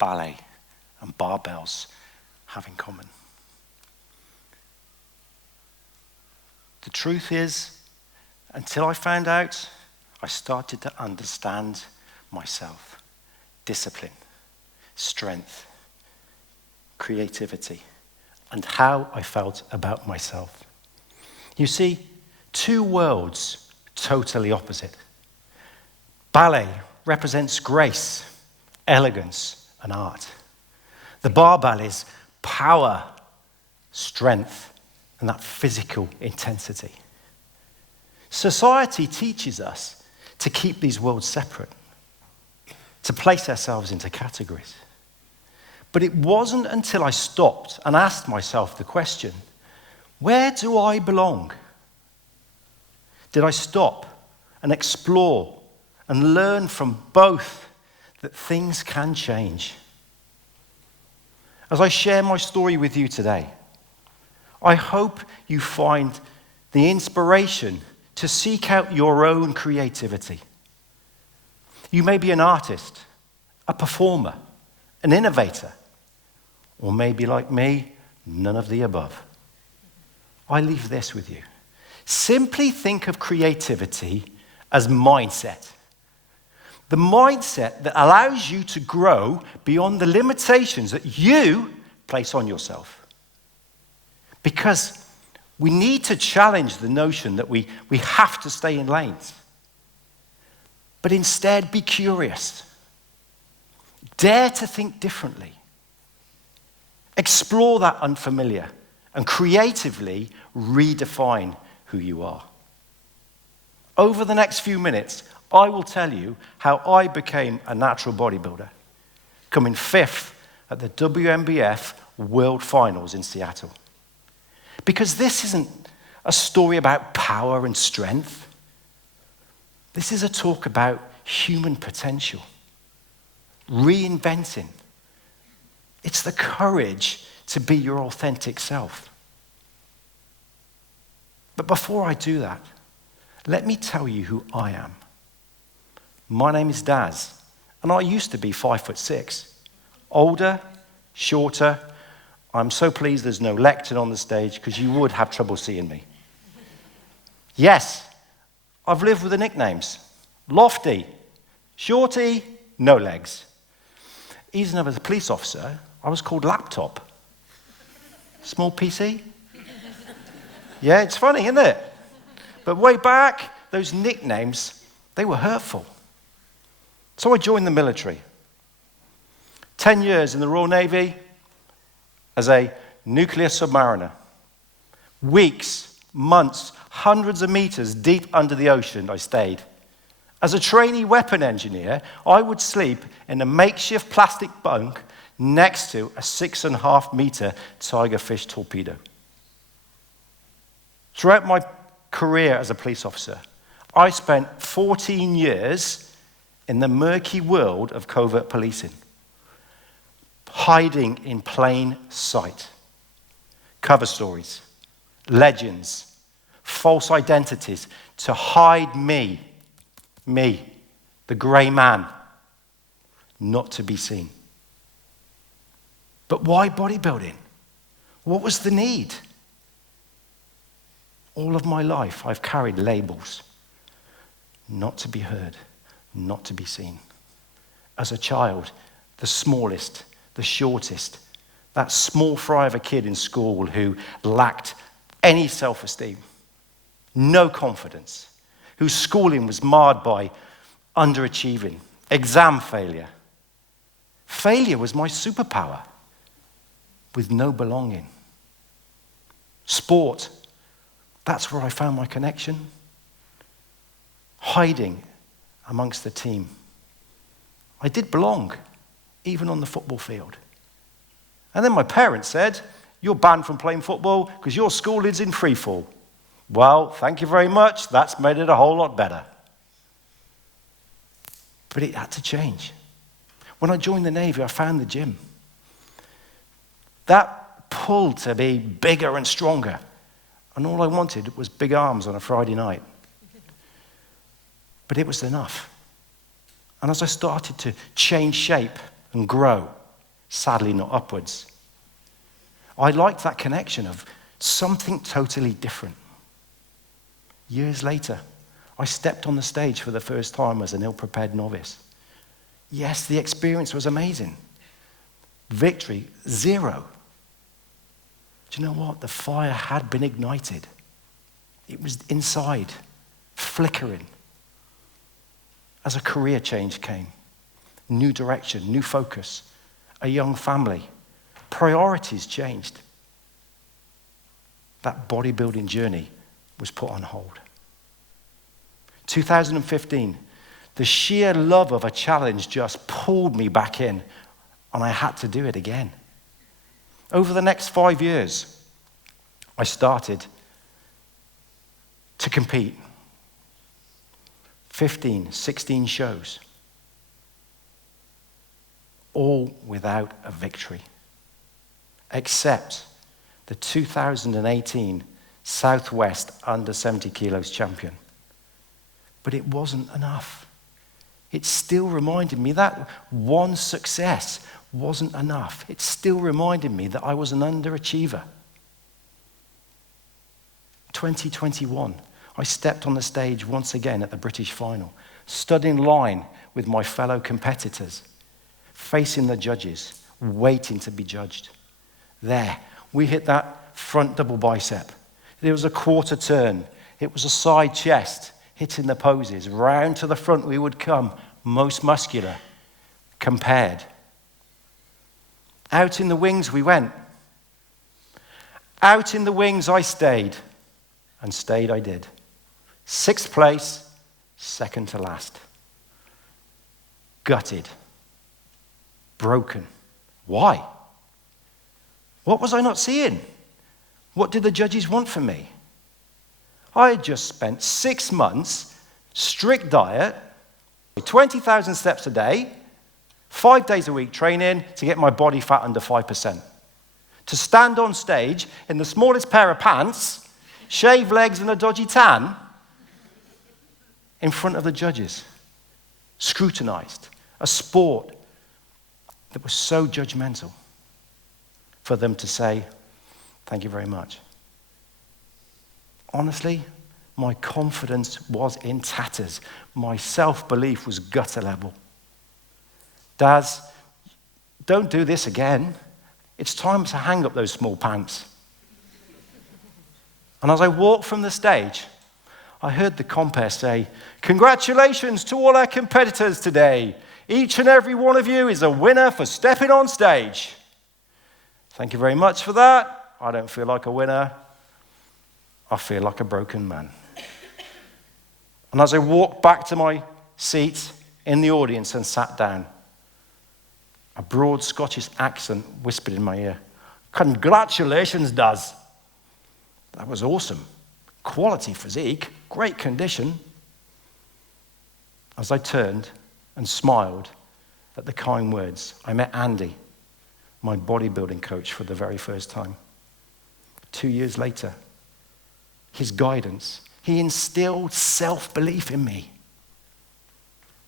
ballet, and barbells have in common? The truth is, until I found out, I started to understand myself. Discipline, strength, creativity, and how I felt about myself. You see, two worlds totally opposite. Ballet represents grace, elegance, and art. The barbell is power, strength, and that physical intensity. Society teaches us to keep these worlds separate, to place ourselves into categories. But it wasn't until I stopped and asked myself the question, where do I belong? Did I stop and explore and learn from both that things can change? As I share my story with you today, I hope you find the inspiration to seek out your own creativity. You may be an artist, a performer, an innovator, or maybe like me, none of the above. I leave this with you. Simply think of creativity as mindset. The mindset that allows you to grow beyond the limitations that you place on yourself. Because we need to challenge the notion that we have to stay in lanes. But instead, be curious. Dare to think differently. Explore that unfamiliar and creatively redefine who you are. Over the next few minutes, I will tell you how I became a natural bodybuilder, coming 5th at the WMBF World Finals in Seattle. Because this isn't a story about power and strength. This is a talk about human potential, reinventing. It's the courage to be your authentic self. But before I do that, let me tell you who I am. My name is Daz, and I used to be 5'6". Older, shorter. I'm so pleased there's no lectern on the stage because you would have trouble seeing me. Yes, I've lived with the nicknames. Lofty, Shorty, no legs. Even as a police officer, I was called Laptop. Small PC? Yeah, it's funny, isn't it? But way back, those nicknames, they were hurtful. So I joined the military. 10 years in the Royal Navy as a nuclear submariner. Weeks, months, hundreds of meters deep under the ocean I stayed. As a trainee weapon engineer, I would sleep in a makeshift plastic bunk next to a 6.5-meter tiger fish torpedo. Throughout my career as a police officer, I spent 14 years in the murky world of covert policing, hiding in plain sight. Cover stories, legends, false identities to hide me, the grey man, not to be seen. But why bodybuilding? What was the need? All of my life, I've carried labels. Not to be heard, not to be seen. As a child, the smallest, the shortest, that small fry of a kid in school who lacked any self-esteem, no confidence, whose schooling was marred by underachieving, exam failure. Failure was my superpower, with no belonging. Sport, that's where I found my connection. Hiding amongst the team. I did belong, even on the football field. And then my parents said, "You're banned from playing football because your school is in free fall." Well, thank you very much. That's made it a whole lot better. But it had to change. When I joined the Navy, I found the gym. That pull to be bigger and stronger. And all I wanted was big arms on a Friday night. But it was enough. And as I started to change shape and grow, sadly not upwards. I liked that connection of something totally different. Years later, I stepped on the stage for the first time as an ill-prepared novice. Yes, the experience was amazing. Victory, 0. Do you know what? The fire had been ignited. It was inside, flickering. As a career change came, new direction, new focus, a young family, priorities changed. That bodybuilding journey was put on hold. 2015, the sheer love of a challenge just pulled me back in, and I had to do it again. Over the next 5 years, I started to compete. 15, 16 shows, all without a victory, except the 2018 Southwest under 70 kilos champion. But it wasn't enough. It still reminded me that one success wasn't enough. It still reminded me that I was an underachiever. 2021, I stepped on the stage once again at the British final, stood in line with my fellow competitors, facing the judges, waiting to be judged. There, we hit that front double bicep. There was a quarter turn. It was a side chest, hitting the poses. Round to the front we would come, most muscular, compared. Out in the wings we went. Out in the wings I stayed, and stayed I did. 6th place, second to last. Gutted. Broken. Why? What was I not seeing? What did the judges want from me? I had just spent 6 months, strict diet, 20,000 steps a day, 5 days a week training to get my body fat under 5%. To stand on stage in the smallest pair of pants, shaved legs and a dodgy tan, in front of the judges, scrutinized, a sport that was so judgmental, for them to say, thank you very much. Honestly, my confidence was in tatters. My self-belief was gutter level. Daz, don't do this again. It's time to hang up those small pants. And as I walked from the stage, I heard the compere say, congratulations to all our competitors today. Each and every one of you is a winner for stepping on stage. Thank you very much for that. I don't feel like a winner. I feel like a broken man. And as I walked back to my seat in the audience and sat down, a broad Scottish accent whispered in my ear, congratulations, Daz. That was awesome. Quality physique, great condition. As I turned and smiled at the kind words, I met Andy, my bodybuilding coach, for the very first time. 2 years later, his guidance, he instilled self-belief in me.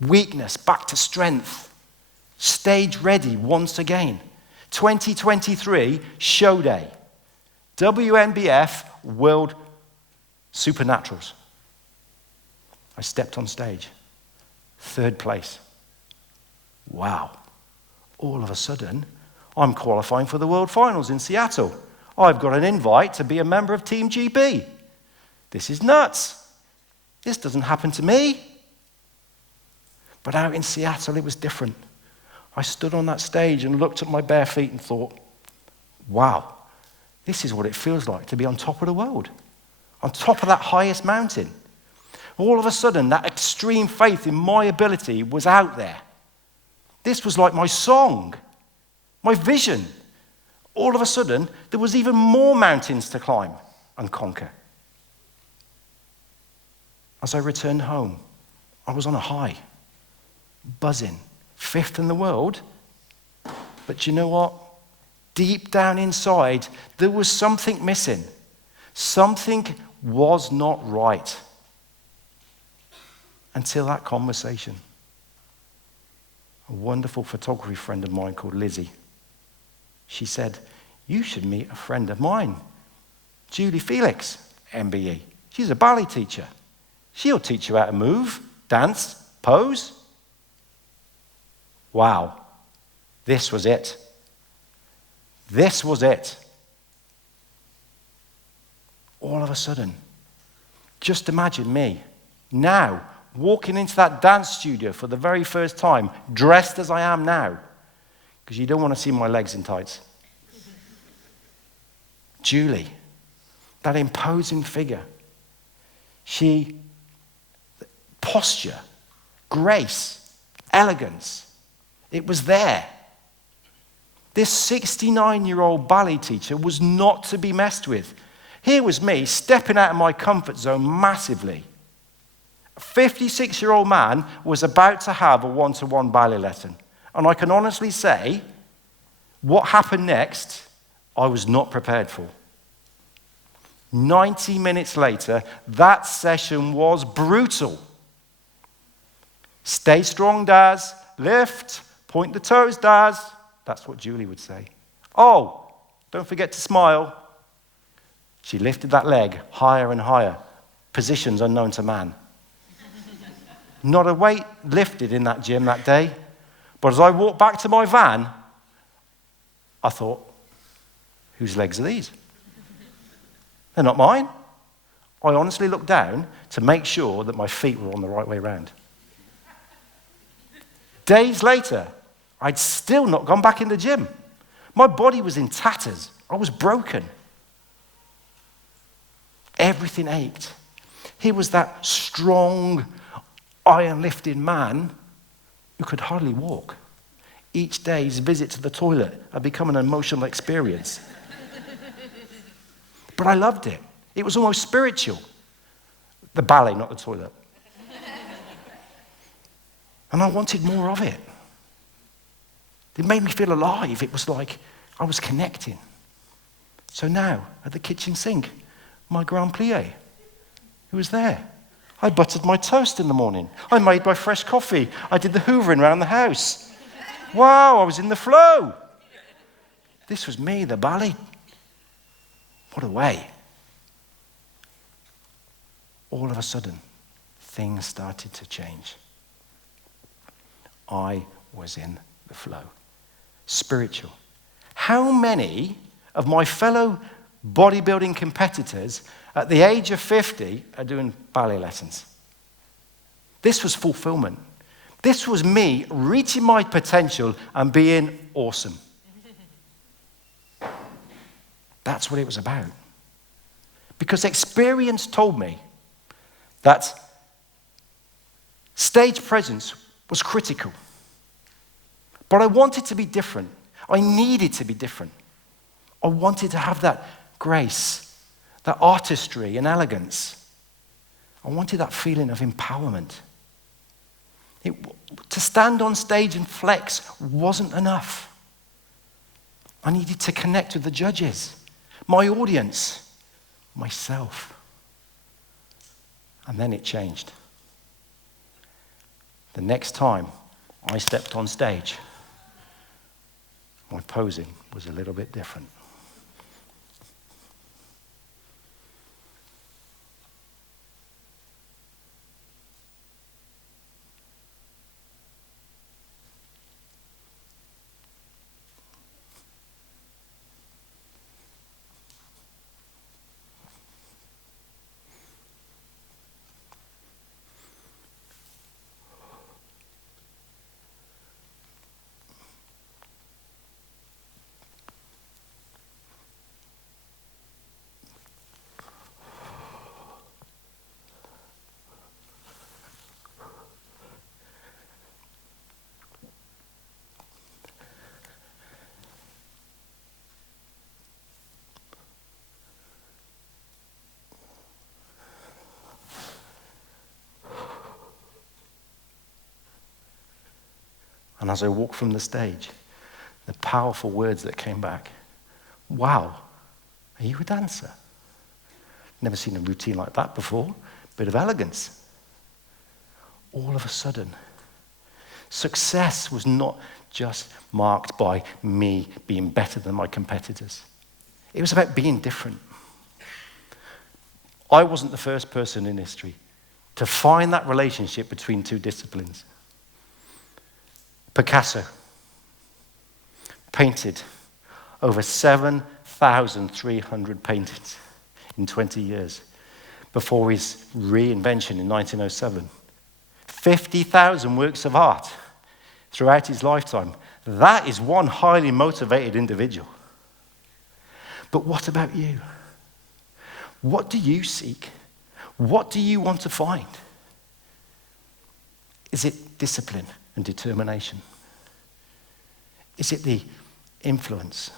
Weakness back to strength. Stage ready once again. 2023 show day. WNBF World Supernaturals. I stepped on stage. 3rd place. Wow. All of a sudden, I'm qualifying for the World Finals in Seattle. I've got an invite to be a member of Team GB. This is nuts. This doesn't happen to me. But out in Seattle, it was different. I stood on that stage and looked at my bare feet and thought, wow, this is what it feels like to be on top of the world, on top of that highest mountain. All of a sudden, that extreme faith in my ability was out there. This was like my song, my vision. All of a sudden, there was even more mountains to climb and conquer. As I returned home, I was on a high, buzzing, 5th in the world. But you know what? Deep down inside, there was something missing. Something was not right. Until that conversation. A wonderful photography friend of mine called Lizzie She said, you should meet a friend of mine, Julie Felix, MBE. She's a ballet teacher. She'll teach you how to move, dance, pose. Wow. This was it. This was it. All of a sudden, just imagine me now walking into that dance studio for the very first time, dressed as I am now, because you don't want to see my legs in tights. Julie, that imposing figure, posture, grace, elegance, it was there. This 69-year-old ballet teacher was not to be messed with. Here was me stepping out of my comfort zone massively. A 56-year-old man was about to have a one-to-one ballet lesson. And I can honestly say, what happened next, I was not prepared for. 90 minutes later, that session was brutal. Stay strong, Daz. Lift. Point the toes, Daz. That's what Julie would say. Oh, don't forget to smile. She lifted that leg higher and higher, positions unknown to man. Not a weight lifted in that gym that day. But as I walked back to my van, I thought, whose legs are these? They're not mine. I honestly looked down to make sure that my feet were on the right way round. Days later, I'd still not gone back in the gym. My body was in tatters. I was broken. Everything ached. He was that strong, iron-lifting man who could hardly walk. Each day's visit to the toilet had become an emotional experience. But I loved it. It was almost spiritual. The ballet, not the toilet. And I wanted more of it. It made me feel alive. It was like I was connecting. So now, at the kitchen sink, my grand plie, who was there. I buttered my toast in the morning. I made my fresh coffee. I did the hoovering around the house. Wow, I was in the flow. This was me, the ballet. What a way. All of a sudden, things started to change. I was in the flow. Spiritual. How many of my fellow bodybuilding competitors at the age of 50 are doing ballet lessons? This was fulfillment. This was me reaching my potential and being awesome. That's what it was about. Because experience told me that stage presence was critical. But I wanted to be different. I needed to be different. I wanted to have that grace, that artistry and elegance. I wanted that feeling of empowerment. To stand on stage and flex wasn't enough. I needed to connect with the judges, my audience, myself. And then it changed. The next time I stepped on stage, my posing was a little bit different. And as I walked from the stage, the powerful words that came back, wow, are you a dancer? Never seen a routine like that before. Bit of elegance. All of a sudden, success was not just marked by me being better than my competitors. It was about being different. I wasn't the first person in history to find that relationship between two disciplines. Picasso painted over 7,300 paintings in 20 years before his reinvention in 1907. 50,000 works of art throughout his lifetime. That is one highly motivated individual. But what about you? What do you seek? What do you want to find? Is it discipline and determination? Is it the influence?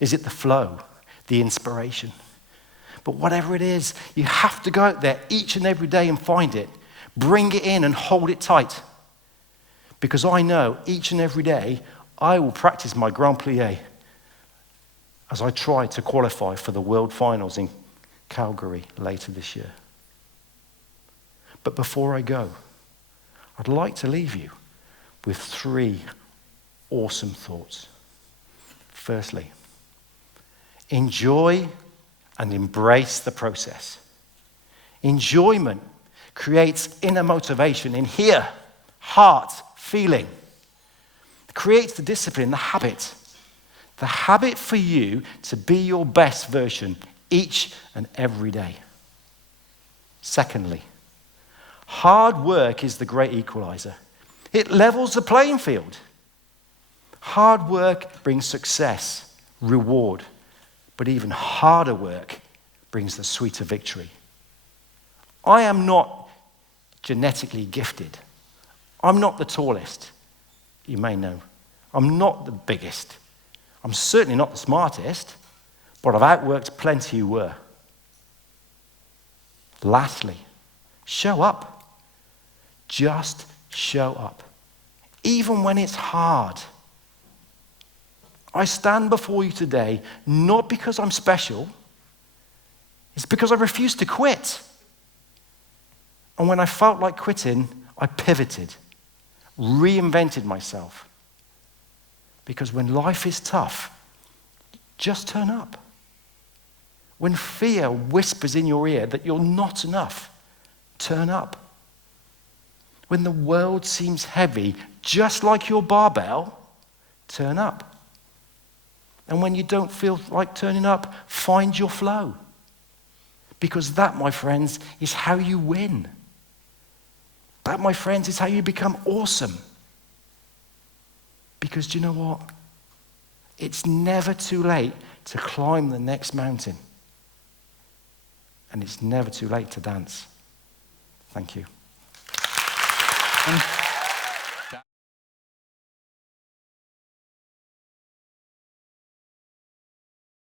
Is it the flow, the inspiration? But whatever it is, you have to go out there each and every day and find it. Bring it in and hold it tight. Because I know each and every day I will practice my Grand Plie as I try to qualify for the World Finals in Calgary later this year. But before I go, I'd like to leave you with 3 awesome thoughts. Firstly, enjoy and embrace the process. Enjoyment creates inner motivation in here, heart, feeling. It creates the discipline, the habit for you to be your best version each and every day. Secondly, hard work is the great equalizer. It levels the playing field. Hard work brings success, reward, but even harder work brings the sweeter victory. I am not genetically gifted. I'm not the tallest, you may know. I'm not the biggest. I'm certainly not the smartest, but I've outworked plenty who were. Lastly, show up. Just show up. Even when it's hard. I stand before you today not because I'm special, it's because I refused to quit. And when I felt like quitting, I pivoted, reinvented myself. Because when life is tough, just turn up. When fear whispers in your ear that you're not enough, turn up. When the world seems heavy, just like your barbell, turn up. And when you don't feel like turning up, find your flow. Because that, my friends, is how you win. That, my friends, is how you become awesome. Because do you know what? It's never too late to climb the next mountain. And it's never too late to dance. Thank you.